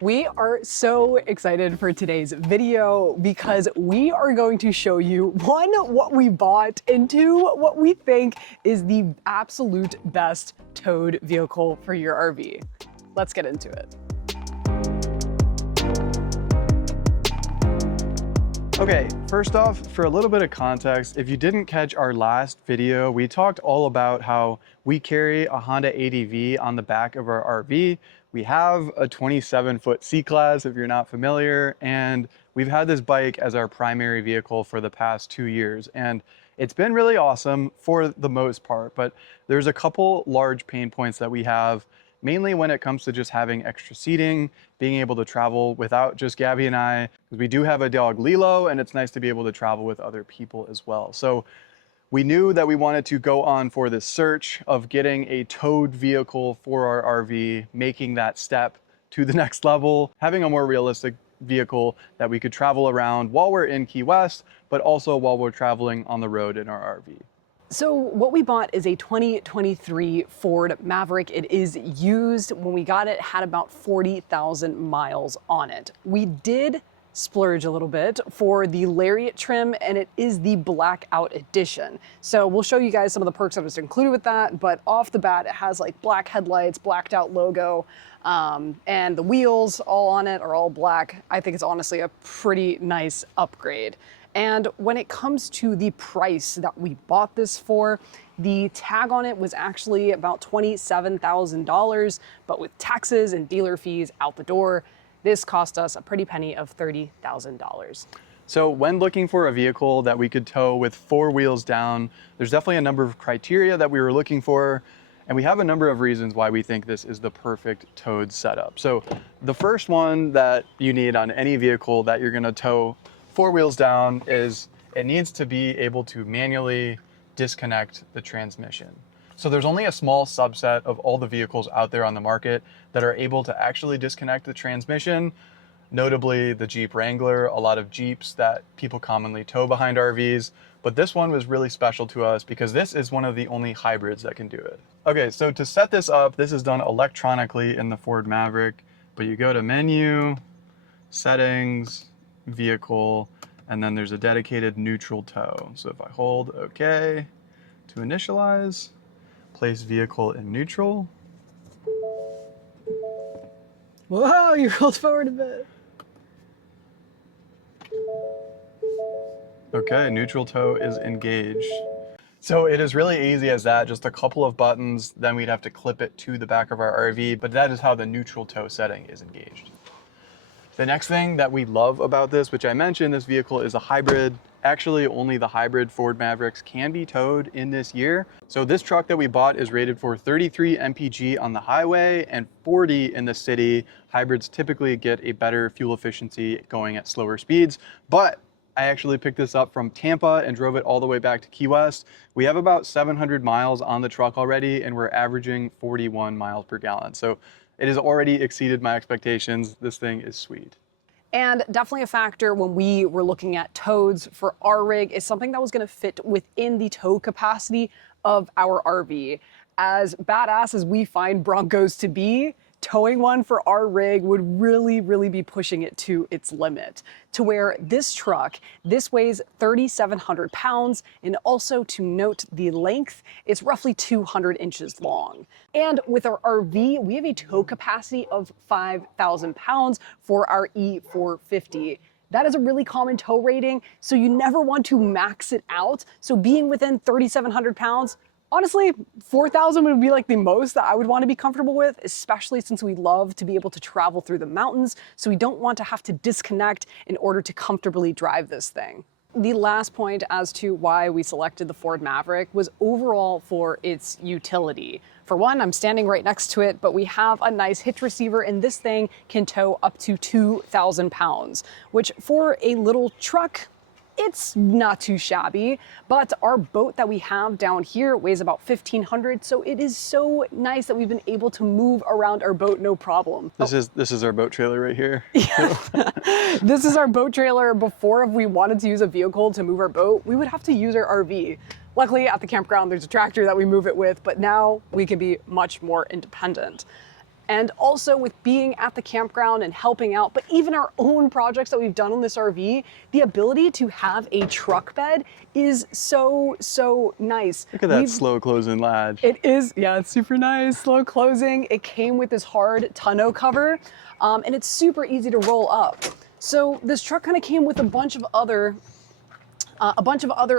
We are so excited for today's video because we are going to show you, one, what we bought, and two, what we think is the absolute best towed vehicle for your RV. Let's get into it. Okay, first off, for a little bit of context, if you didn't catch our last video, we talked all about how we carry a Honda ADV on the back of our RV. We have a 27-foot C-Class, if you're not familiar, and we've had this bike as our primary vehicle for the past 2 years. And it's been really awesome for the most part, but there's a couple large pain points that we have, mainly when it comes to just having extra seating, being able to travel without just Gabby and I, because we do have a dog Lilo, and it's nice to be able to travel with other people as well. So we knew that we wanted to go on for this search of getting a towed vehicle for our RV, making that step to the next level, having a more realistic vehicle that we could travel around while we're in Key West, but also while we're traveling on the road in our RV. So what we bought is a 2023 Ford Maverick. It is used. When we got it, had about 40,000 miles on it. We did splurge a little bit for the Lariat trim, and it is the blackout edition. So we'll show you guys some of the perks that was included with that, but off the bat, it has like black headlights, blacked out logo, and the wheels all on it are all black. I think it's honestly a pretty nice upgrade. And when it comes to the price that we bought this for, the tag on it was actually about $27,000, but with taxes and dealer fees out the door, this cost us a pretty penny of $30,000. So when looking for a vehicle that we could tow with 4 wheels down, there's definitely a number of criteria that we were looking for, and we have a number of reasons why we think this is the perfect towed setup. So the first one that you need on any vehicle that you're gonna tow 4 wheels down is it needs to be able to manually disconnect the transmission. So there's only a small subset of all the vehicles out there on the market that are able to actually disconnect the transmission, notably the Jeep Wrangler, a lot of Jeeps that people commonly tow behind RVs. But this one was really special to us because this is one of the only hybrids that can do it. Okay, so to set this up, this is done electronically in the Ford Maverick, but you go to menu, settings, vehicle, and then there's a dedicated neutral tow. So if I hold OK to initialize, place vehicle in neutral. Whoa, you rolled forward a bit. Okay, neutral tow is engaged. So it is really easy as that, just a couple of buttons, then we'd have to clip it to the back of our RV, but that is how the neutral tow setting is engaged. The next thing that we love about this, which I mentioned, this vehicle is a hybrid. Actually, only the hybrid Ford Mavericks can be towed in this year. So this truck that we bought is rated for 33 mpg on the highway and 40 in the city. Hybrids typically get a better fuel efficiency going at slower speeds, but I actually picked this up from Tampa and drove it all the way back to Key West. We have about 700 miles on the truck already, and we're averaging 41 miles per gallon. So it has already exceeded my expectations. This thing is sweet. And definitely a factor when we were looking at tows for our rig is something that was going to fit within the tow capacity of our RV. As badass as we find Broncos to be, towing one for our rig would really be pushing it to its limit, to where this truck, this weighs 3,700 pounds, and also to note the length, it's roughly 200 inches long. And with our RV, we have a tow capacity of 5,000 pounds for our E450. That is a really common tow rating, so you never want to max it out. So being within 3,700 pounds, honestly, 4,000 would be like the most that I would want to be comfortable with, especially since we love to be able to travel through the mountains, so we don't want to have to disconnect in order to comfortably drive this thing. The last point as to why we selected the Ford Maverick was overall for its utility. For one, I'm standing right next to it, but we have a nice hitch receiver, and this thing can tow up to 2,000 pounds, which for a little truck, it's not too shabby. But our boat that we have down here weighs about 1,500, so it is so nice that we've been able to move around our boat no problem. This is our boat trailer right here. Yeah. This is our boat trailer. Before, if we wanted to use a vehicle to move our boat, we would have to use our RV. Luckily, at the campground, there's a tractor that we move it with, but now we can be much more independent. And also with being at the campground and helping out, but even our own projects that we've done on this RV, the ability to have a truck bed is so, so nice. Look at that slow closing latch. It is, yeah, it's super nice, slow closing. It came with this hard tonneau cover, and it's super easy to roll up. So this truck kind of came with a bunch of other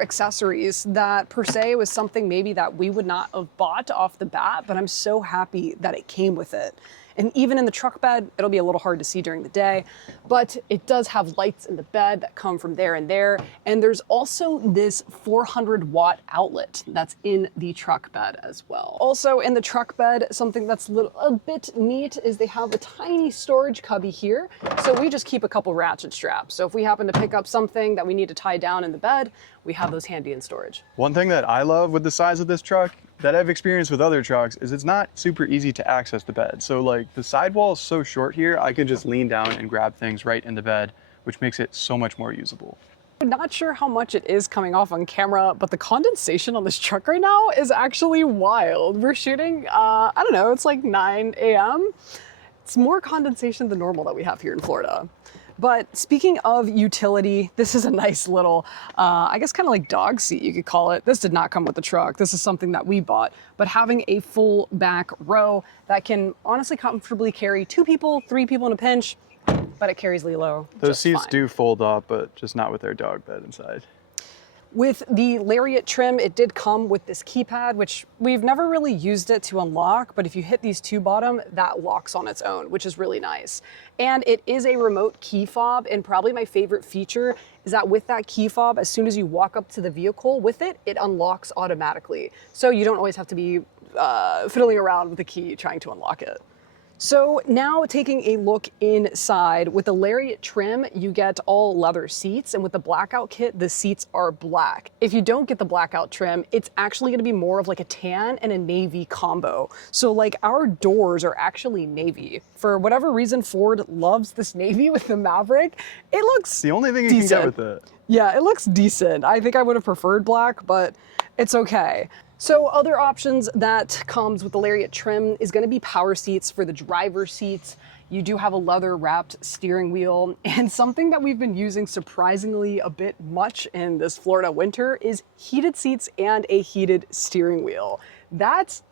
accessories that per se was something maybe that we would not have bought off the bat, but I'm so happy that it came with it. And even in the truck bed, it'll be a little hard to see during the day, but it does have lights in the bed that come from there and there. And there's also this 400-watt outlet that's in the truck bed as well. Also in the truck bed, something that's a bit neat is they have a tiny storage cubby here. So we just keep a couple ratchet straps. So if we happen to pick up something that we need to tie down in the bed, we have those handy in storage. One thing that I love with the size of this truck that I've experienced with other trucks is it's not super easy to access the bed. So like the sidewall is so short here, I can just lean down and grab things right in the bed, which makes it so much more usable. I'm not sure how much it is coming off on camera, but the condensation on this truck right now is actually wild. We're shooting, I don't know, it's like 9 a.m. It's more condensation than normal that we have here in Florida. But speaking of utility, this is a nice little, I guess kind of like dog seat, you could call it. This did not come with the truck. This is something that we bought, but having a full back row that can honestly comfortably carry 2 people, 3 people in a pinch, but it carries Lilo. Those seats do fold up, but just not with their dog bed inside. With the Lariat trim, it did come with this keypad, which we've never really used it to unlock, but if you hit these 2 bottom, that locks on its own, which is really nice. And it is a remote key fob, and probably my favorite feature is that with that key fob, as soon as you walk up to the vehicle with it, it unlocks automatically. So you don't always have to be fiddling around with the key trying to unlock it. So now taking a look inside, with the Lariat trim, you get all leather seats, and with the blackout kit, the seats are black. If you don't get the blackout trim, it's actually gonna be more of like a tan and a navy combo. So like our doors are actually navy. For whatever reason, Ford loves this navy with the Maverick. It looks It's the only thing you decent. can get with it. Yeah, it looks decent. I think I would have preferred black, but it's okay. So other options that comes with the Lariat trim is going to be power seats for the driver's seats. You do have a leather wrapped steering wheel, and something that we've been using surprisingly a bit much in this Florida winter is heated seats and a heated steering wheel. That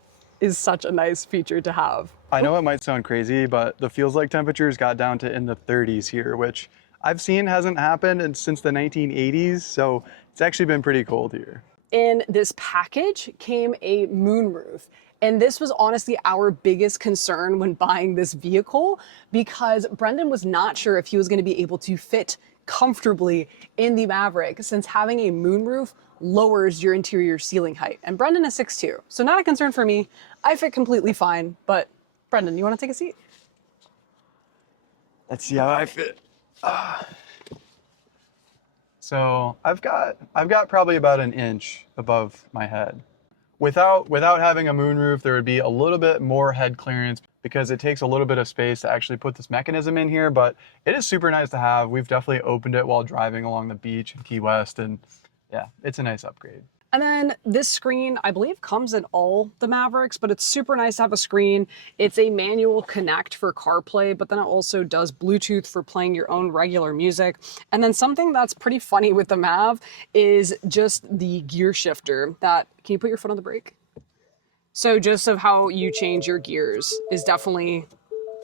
is such a nice feature to have. I know it might sound crazy, but the feels like temperatures got down to in the 30s here, which I've seen hasn't happened since the 1980s, so it's actually been pretty cold here. In this package came a moonroof. And this was honestly our biggest concern when buying this vehicle, because Brendan was not sure if he was going to be able to fit comfortably in the Maverick, since having a moonroof lowers your interior ceiling height. And Brendan is 6'2", so not a concern for me. I fit completely fine, but Brendan, you want to take a seat? Let's see how I fit. So I've got probably about an inch above my head. Without having a moonroof, there would be a little bit more head clearance because it takes a little bit of space to actually put this mechanism in here, but it is super nice to have. We've definitely opened it while driving along the beach in Key West, and yeah, it's a nice upgrade. And then this screen, I believe, comes in all the Mavericks, but it's super nice to have a screen. It's a manual connect for CarPlay, but then it also does Bluetooth for playing your own regular music. And then something that's pretty funny with the Mav is just the gear shifter. Can you put your foot on the brake? So just of how you change your gears is definitely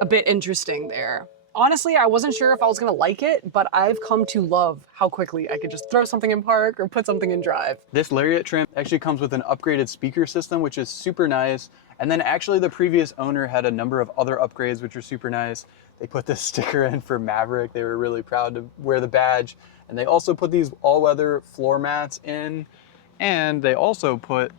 a bit interesting there. Honestly, I wasn't sure if I was gonna like it, but I've come to love how quickly I could just throw something in park or put something in drive. This Lariat trim actually comes with an upgraded speaker system, which is super nice. And then actually the previous owner had a number of other upgrades, which are super nice. They put this sticker in for Maverick. They were really proud to wear the badge. And they also put these all-weather floor mats in, and they also put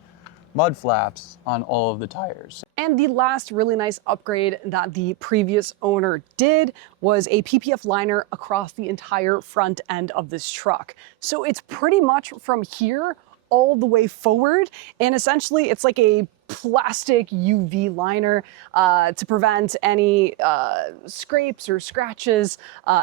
mud flaps on all of the tires. And the last really nice upgrade that the previous owner did was a PPF liner across the entire front end of this truck. So it's pretty much from here all the way forward, and essentially it's like a plastic UV liner to prevent any scrapes or scratches,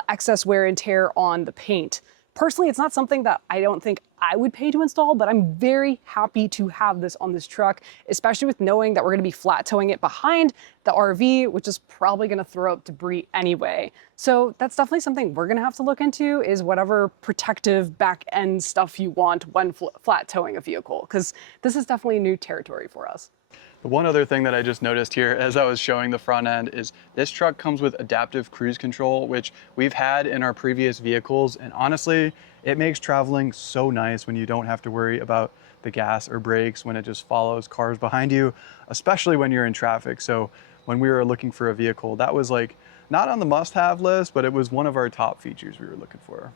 excess wear and tear on the paint. Personally, it's not something that I don't think I would pay to install, but I'm very happy to have this on this truck, especially with knowing that we're gonna be flat towing it behind the RV, which is probably gonna throw up debris anyway. So that's definitely something we're gonna have to look into, is whatever protective back end stuff you want when flat towing a vehicle, because this is definitely new territory for us. The one other thing that I just noticed here as I was showing the front end is this truck comes with adaptive cruise control, which we've had in our previous vehicles. And honestly, it makes traveling so nice when you don't have to worry about the gas or brakes, when it just follows cars behind you, especially when you're in traffic. So when we were looking for a vehicle, that was like not on the must-have list, but it was one of our top features we were looking for.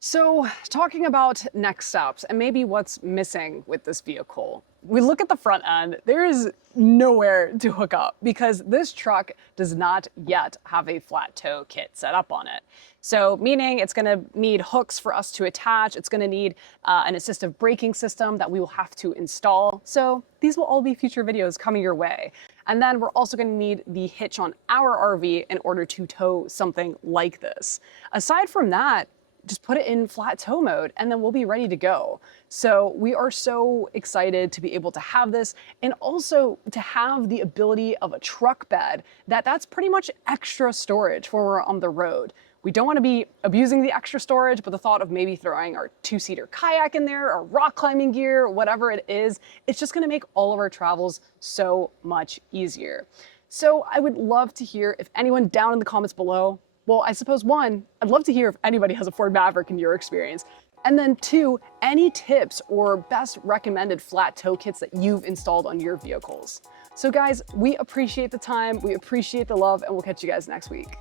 So, talking about next steps and maybe what's missing with this vehicle. We look at the front end, there is nowhere to hook up because this truck does not yet have a flat tow kit set up on it. So, meaning it's gonna need hooks for us to attach, it's gonna need an assistive braking system that we will have to install. So, these will all be future videos coming your way. And then we're also gonna need the hitch on our RV in order to tow something like this. Aside from that, just put it in flat tow mode and then we'll be ready to go. So we are so excited to be able to have this, and also to have the ability of a truck bed that's pretty much extra storage when we're on the road. We don't want to be abusing the extra storage, but the thought of maybe throwing our 2-seater kayak in there or rock climbing gear, whatever it is, it's just going to make all of our travels so much easier. So I would love to hear if anyone down in the comments below, well, I suppose one, I'd love to hear if anybody has a Ford Maverick in your experience. And then two, any tips or best recommended flat tow kits that you've installed on your vehicles. So guys, we appreciate the time, we appreciate the love, and we'll catch you guys next week.